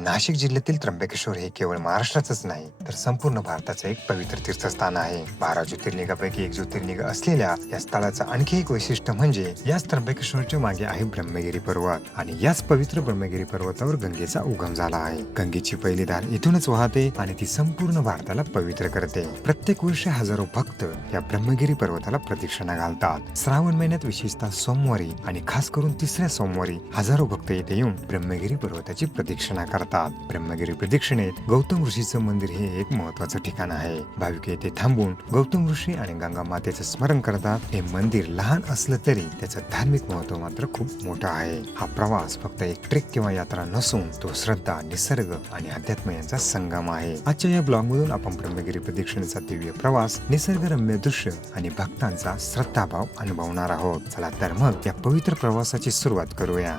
नाशिक जिल्ह्यातील त्र्यंबकेश्वर हे केवळ महाराष्ट्राचंच नाही तर संपूर्ण भारताचं एक पवित्र तीर्थस्थान आहे. बारा ज्योतिर्लिंगापैकी एक ज्योतिर्लिंग असलेल्या या स्थळाचं आणखी एक वैशिष्ट्य म्हणजे याच त्र्यंबकेश्वरच्या मागे आहे ब्रह्मगिरी पर्वत आणि याच पवित्र ब्रह्मगिरी पर्वतावर गंगेचा उगम झाला आहे. गंगेची पहिली धार इथूनच वाहते आणि ती संपूर्ण भारताला पवित्र करते. प्रत्येक वर्षी हजारो भक्त या ब्रह्मगिरी पर्वताला प्रदक्षिणा घालतात. श्रावण महिन्यात विशेषतः सोमवारी आणि खास करून तिसऱ्या सोमवारी हजारो भक्त येथे येऊन ब्रह्मगिरी पर्वताची प्रदक्षिणा करतात. ब्रह्मगिरी प्रदक्षिणेत गौतम ऋषीचं मंदिर हे एक महत्वाचं ठिकाण आहे. भाविक येथे थांबून गौतम ऋषी आणि गंगा मातेचं स्मरण करतात. हे मंदिर लहान असलं तरी त्याचं धार्मिक महत्त्व मात्र खूप मोठं आहे. हा प्रवास फक्त एक ट्रेक किंवा यात्रा नसून तो श्रद्धा निसर्ग आणि अध्यात्म यांचा संगम आहे. आजच्या या ब्लॉग मधून आपण ब्रह्मगिरी प्रदक्षिणेचा दिव्य प्रवास निसर्गरम्य दृश्य आणि भक्तांचा श्रद्धाभाव अनुभवणार आहोत. चला तर मग या पवित्र प्रवासाची सुरुवात करूया.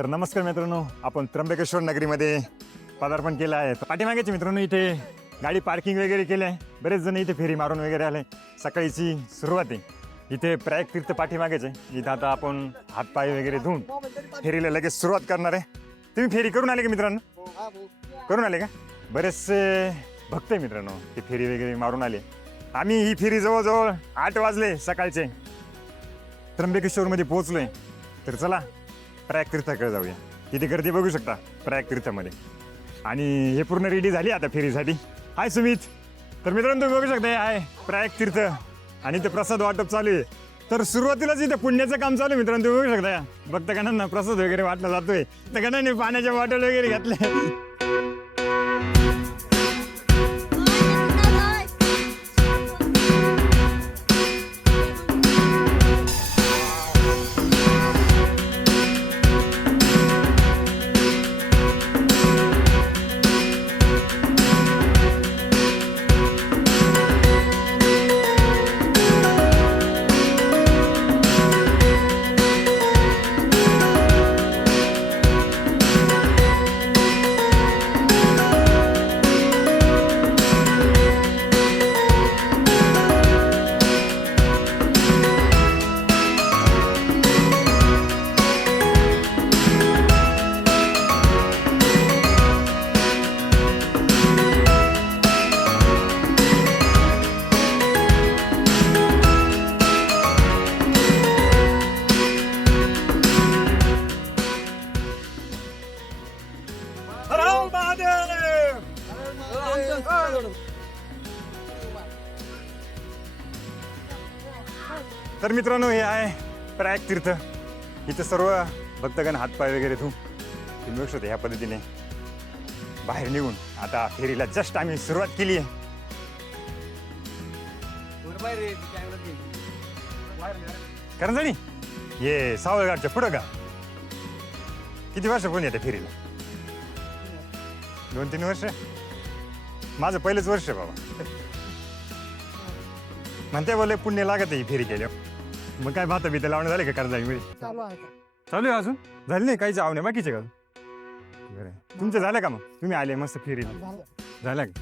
तर नमस्कार मित्रांनो आपण त्र्यंबकेश्वर नगरीमध्ये पदार्पण केलं आहे. पाठीमागेचे मित्रांनो इथे गाडी पार्किंग वगैरे केली आहे. बरेच जण इथे फेरी मारून वगैरे आले. सकाळीची सुरुवात आहे. इथे प्रयाग तीर्थ पाठीमागेच आहे. इथं आता आपण हातपाय वगैरे धुवून फेरीला लगेच सुरुवात करणार आहे. तुम्ही फेरी करून आले का मित्रांनो? करून आले का? बरेचसे भक्त आहे मित्रांनो ते फेरी वगैरे मारून आले. आम्ही ही फेरी जवळजवळ आठ वाजले सकाळचे. त्र्यंबकेश्वरमध्ये पोहोचलोय. तर चला प्रयाग तीर्थाकडे जाऊया. तिथे गर्दी बघू शकता प्रयाग तीर्थामध्ये आणि हे पूर्ण रेडी झाली आता फेरीसाठी. हाय सुमित. तर मित्रांनो तुम्ही बघू शकता हे आहे प्रयाग तीर्थ आणि ते प्रसाद वाटप चालू आहे. तर सुरुवातीलाच इथे पुण्याचं काम चालू आहे मित्रांनो तुम्ही बघू शकता या भक्तगणांना प्रसाद वगैरे वाटला जातोय. गणांनी पाण्याच्या बॉटल वगैरे घातल्या. तर मित्रांनो हे आहे प्रयाग तीर्थ. इथं सर्व भक्तगण हातपाय वगैरे धुवून तुम्ही बघू शकता ह्या पद्धतीने बाहेर निघून आता फेरीला जस्ट आम्ही सुरुवात केली आहे. करंजाणी ये सावळगाडच्या पुढं का किती वर्ष कोण येते फेरीला? दोन तीन वर्ष? माझं पहिलेच वर्ष आहे बाबा. म्हणते बोलले पुण्य लागत आहे ही फेरी केल्यावर. मग काय भात बित लावणं झाले का मध्ये चालू आहे चालू आहे अजून? झाले नाही काही जाऊ नाही बाकीचे का बरं. तुमचे झालं का मग? तुम्ही आले मस्त फेरीला झालं. झालं का?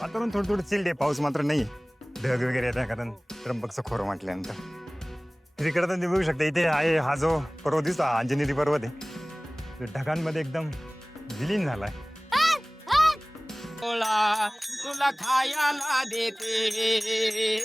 वातावरण थोडं थोडं चिल्ड आहे पाऊस मात्र नाही ढग वगैरे येत आहे कारण त्र्यंबकचं खोरं म्हटल्यानंतर. तिकडे तुम्ही बघू शकता इथे आहे हा जो पर्वत दिसतो हा अंजनेरी पर्वत आहे. तो ढगांमध्ये एकदम विलीन झालाय. तुला तुला खायला देते.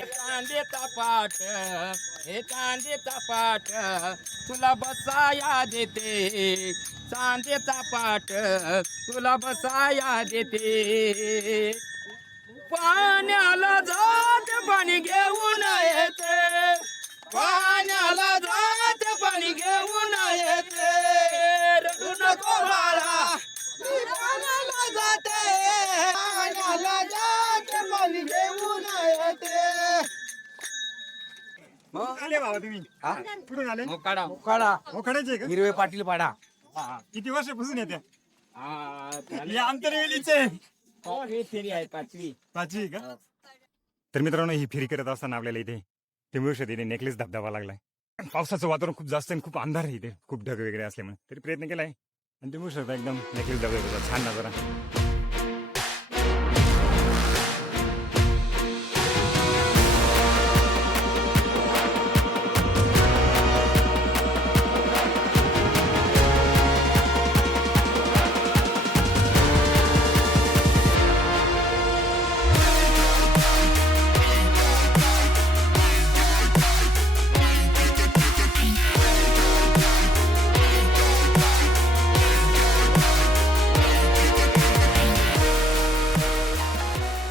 कांदेचा पाठ हे कांदेचा पाठ तुला बसाया देते. चांदेचा पाठ तुला बसाया देते. पाण्याला जात आले बाबा तुम्ही. हा? कुठून आले? मोकाडा. मोकाडा. मोखाड्याचे का? हिरवे पाटील पाडा. हा, हा. किती वर्षापासून येते? हा, हे आंतरवेलीचे. हे फेरी आहे पाचवी. पाचवी का? तर मित्रांनो ही फेरी करत असताना आपल्याला इथे टिंबुर्षात इथे नेकलेस धबधबा लागलाय. पावसाचं वातावरण खूप जास्त आणि खूप अंधार आहे इथे. खूप ढग वगैरे असल्यामुळे. तरी प्रयत्न केलाय. आणि टिंबुर्षात एकदम नेकलेस धबधबा. छान नजारा.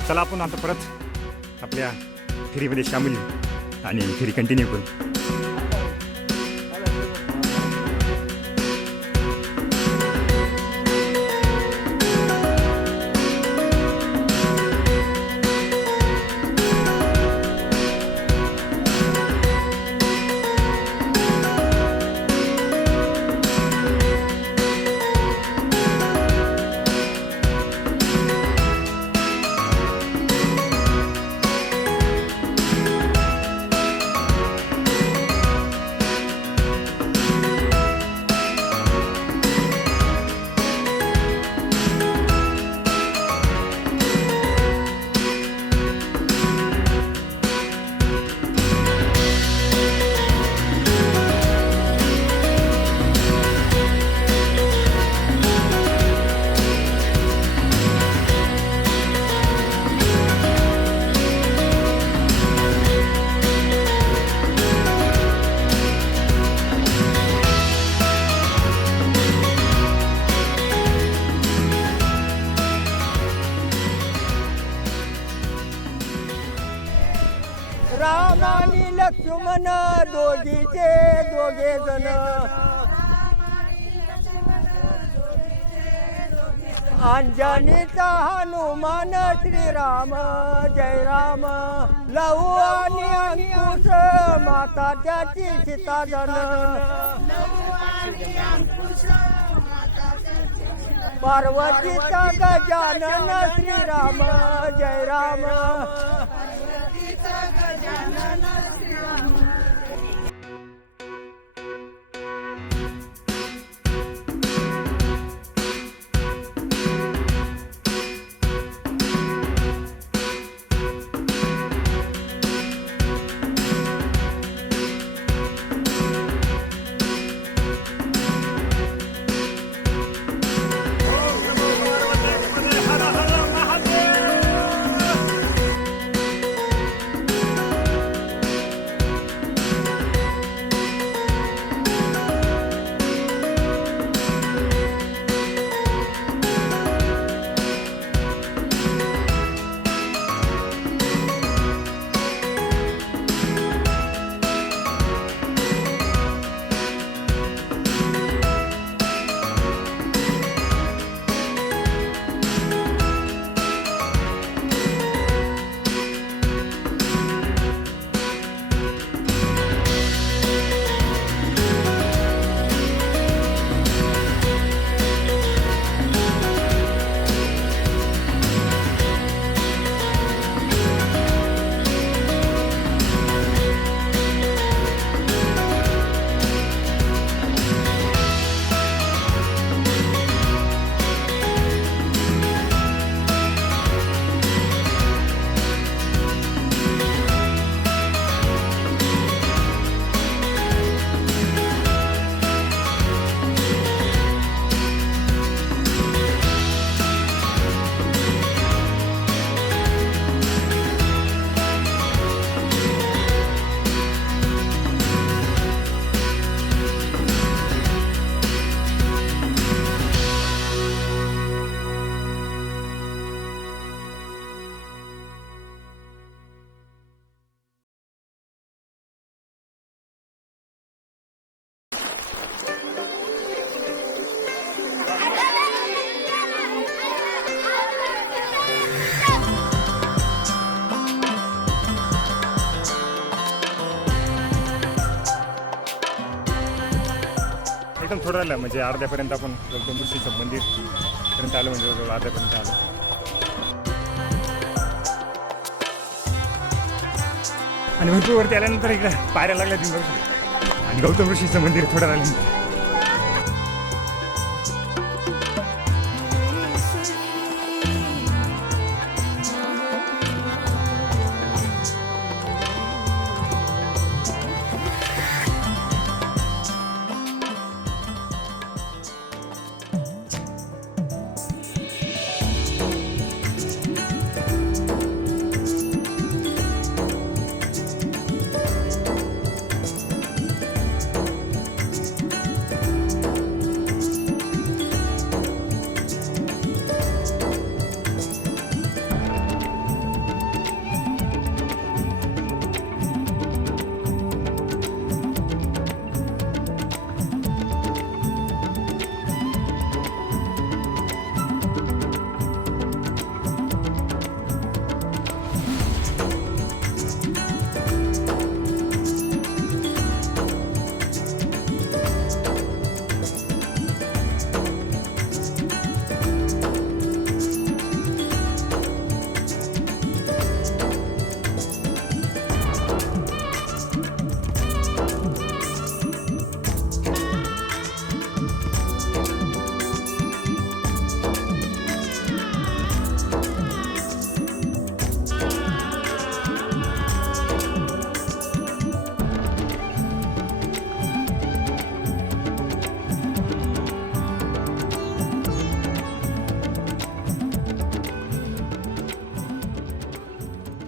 चला आपण आता परत आपल्या फेरीमध्ये सामील आणि फेरी कंटिन्यू करू. राम आणि लक्ष्मण दोघीचे दोघे जण. अंजनीचा हनुमान श्रीराम जय राम लहू आणि अंकुश माता त्याची सीता जन पार्वतीचा गजानन श्रीराम जय राम झालं म्हणजे अर्ध्यापर्यंत आपण गौतम ऋषीचं मंदिर पर्यंत आलो म्हणजे जवळजवळ अर्ध्यापर्यंत आलो. आणि भरपूर वरती आल्यानंतर इकडे पायऱ्या लागल्या तीन आणि गौतम ऋषीचं मंदिर थोडं राहिलं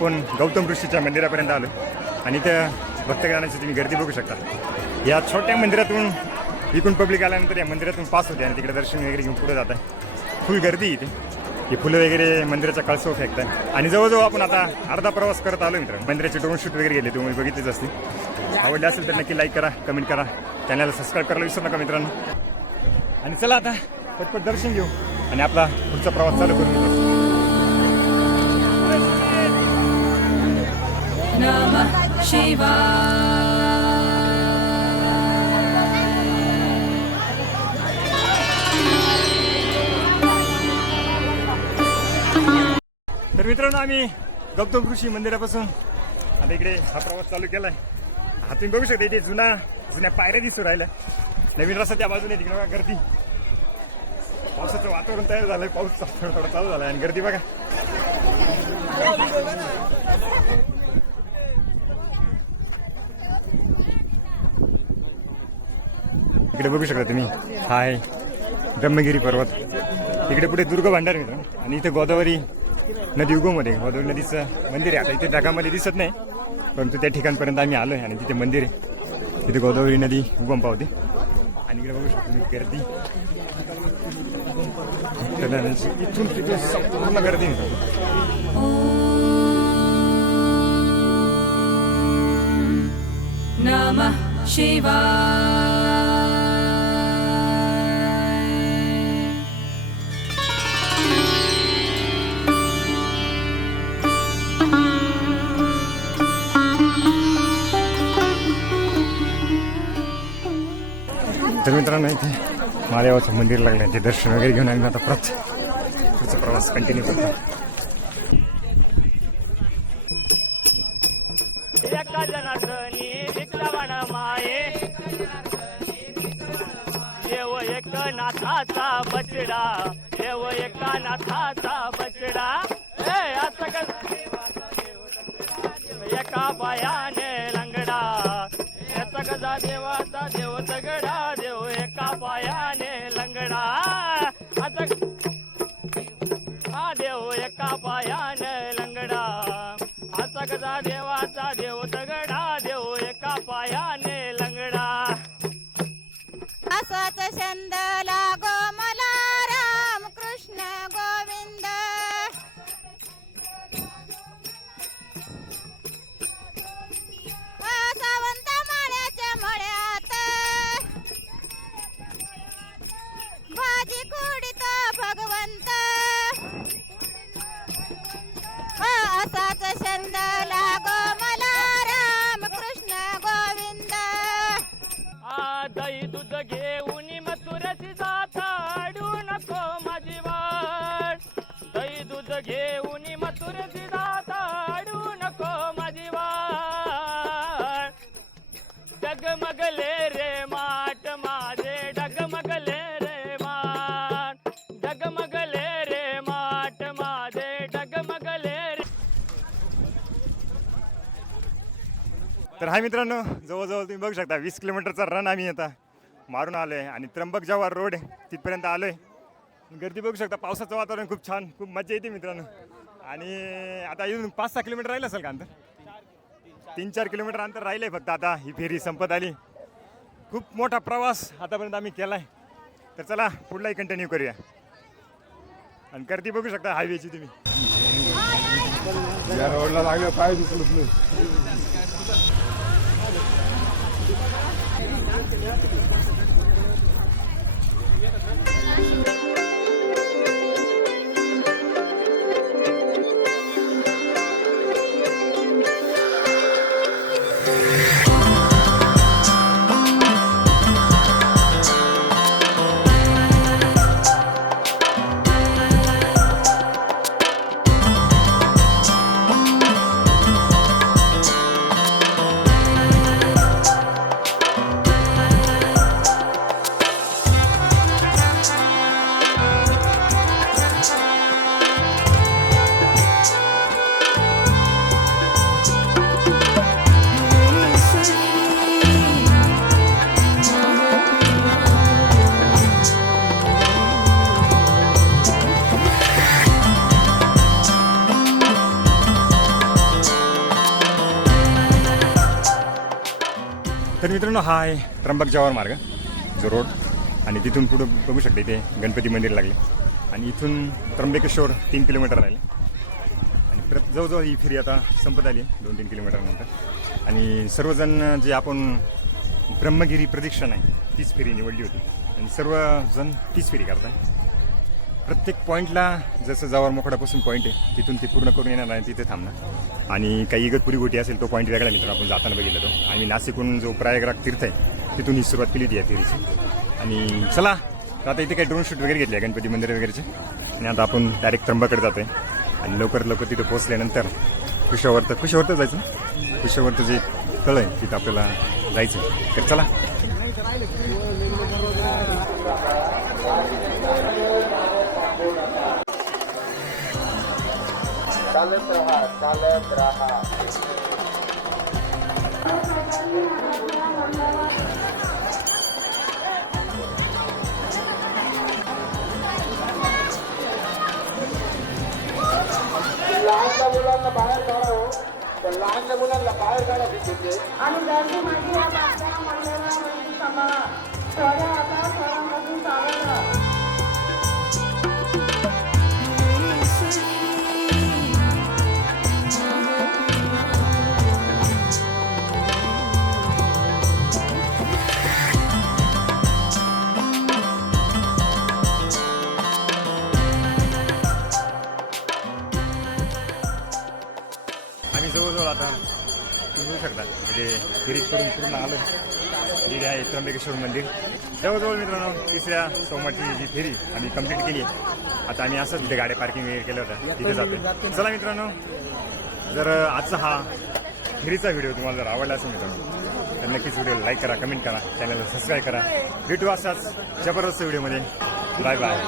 पण गौतम ऋषीच्या मंदिरापर्यंत आलो. आणि त्या भक्तगणांची तुम्ही गर्दी बघू शकता. या छोट्या मंदिरातून इकून पब्लिक आल्यानंतर या मंदिरातून पास होते आणि तिकडे दर्शन वगैरे घेऊन पुढे जात आहे फुल गर्दी इथे. ही फुलं वगैरे मंदिराच्या कळसव फेकतात आणि जवळजवळ आपण आता अर्धा प्रवास करत आलो मित्र. मंदिराचे ड्रोन शूट वगैरे गेले तुम्ही बघितलेच असतील. आवडले असेल तर नक्की लाईक करा कमेंट करा. चॅनलला सबस्क्राईब करायला विसरू नका मित्रांनो. आणि चला आता पटपट दर्शन घेऊ आणि आपला पुढचा प्रवास चालू करू. मित्रांनो नमः शिवाय। तर मित्रांनो आम्ही गौतम ऋषी मंदिरापासून आता इकडे हा प्रवास चालू केलाय. हा तुम्ही बघू शकता इथे जुना जुन्या पायऱ्या दिसू राहिल्या. नवीन रस्ता त्या बाजूने तिकडे बघा गर्दी. पावसाचं वातावरण तयार झालंय पाऊस थोडा थोडा चालू झालाय आणि गर्दी बघा. इकडे बघू शकता तुम्ही. हा आहे ब्रह्मगिरी पर्वत. इकडे पुढे दुर्ग भांडार मित्र आणि इथे गोदावरी नदी उगममध्ये गोदावरी नदीचं मंदिर आहे. आता इथे ढगामध्ये दिसत नाही परंतु त्या ठिकाणपर्यंत आम्ही आलो आहे आणि तिथे मंदिर आहे. तिथे गोदावरी नदी उगम पावते. आणि इकडे बघू शकतो तुम्ही गर्दी. इथून तिथून संपूर्ण गर्दी मित्रांनो. नमः शिवा तर मित्रांनो इथे महादेवाचं मंदिर लागलं ते दर्शन वगैरे घेऊन आम्ही आता परत पुढचा प्रवास कंटिन्यू करतो. एका जनार्दनी विश्रवण माये देव एक नाथाचा बचडा देव एका नाथाचा बचडा ए असं कस एका बायाने लंगडा याचा कसा देवाचा देव दगडा देव लंगडा आता हा देव एका पायानं आनंद लागो मला राम कृष्ण गोविंद. आ दही दूध घेऊन मथुरची जात अडू नको माझी वाट. दही दूध घेऊन मथुरची जात अडू नको माझी वाट. जगमगले रे मा तर हा मित्रांनो जवळजवळ तुम्ही बघू शकता वीस किलोमीटरचा रन आम्ही आता मारून आलो आहे आणि त्र्यंबक जवाहर रोड आहे, तिथपर्यंत आलो आहे गर्दी बघू शकता पावसाचं वातावरण खूप छान खूप मजा येते मित्रांनो. आणि आता इथून पाच सहा किलोमीटर राहिलं असेल का अंतर? तीन चार किलोमीटर अंतर राहिलं आहे फक्त आता ही फेरी संपत आली. खूप मोठा प्रवास आतापर्यंत आम्ही केला आहे तर चला पुढलाही कंटिन्यू करूया. आणि गर्दी बघू शकता हायवेची तुम्ही. रोडला लागलं तर Gracias. मित्रांनो हा आहे त्र्यंबक जवाहर मार्ग जो रोड आणि तिथून पुढं बघू शकते इथे गणपती मंदिर लागले. आणि इथून त्र्यंबकेश्वर तीन किलोमीटर राहिले. आणि प्रत जवळजवळ ही फेरी आता संपत आली आहे दोन तीन किलोमीटरनंतर आणि सर्वजण जे आपण ब्रह्मगिरी प्रदक्षिण आहे तीच फेरी निवडली होती. आणि सर्वजण तीच फेरी करतात प्रत्येक पॉईंटला जसं जवार मोकडापासून पॉईंट आहे तिथून ते पूर्ण करून येणार आणि तिथे थांबणार. आणि काही इगतपुरी गोटी असेल तो पॉईंट वेगळा मित्र आपण जाताना बघितलं तो. आणि नाशिकहून जो प्रयागराग तीर्थ आहे तिथून ही सुरुवात केली होती या फेरीची. आणि चला आता इथे काही ड्रोन शूट वगैरे घेतले गणपती मंदिर वगैरेचे. आणि आता आपण डायरेक्ट त्र्यंबाकडे आहे आणि लवकर लवकर तिथे पोहोचल्यानंतर कुशावर तर जायचं कुशावरचं जे तळ आहे तिथं आपल्याला जायचं तर चला. आणि गर्दी मध्ये या बाप्पा मंदिरामध्ये सांभाळा थोड्या आता थोड्यामधून चालवलं आम्ही फेरी करून पूर्ण आलो इथे आहे त्र्यंबकेश्वर मंदिर. जवळजवळ मित्रांनो तिसऱ्या सोमवारची जी फेरी आम्ही कंप्लीट केली आहे. आता आम्ही असंच तिथे गाड्या पार्किंग वगैरे केलं होतं तिथे जातो चला मित्रांनो जर आजचा हा फेरीचा व्हिडिओ तुम्हाला जर आवडला असेल मित्रांनो तर नक्कीच व्हिडिओ लाईक करा कमेंट करा चॅनलला सबस्क्राईब करा. भेटू असाच जबरदस्त व्हिडिओमध्ये. Bye bye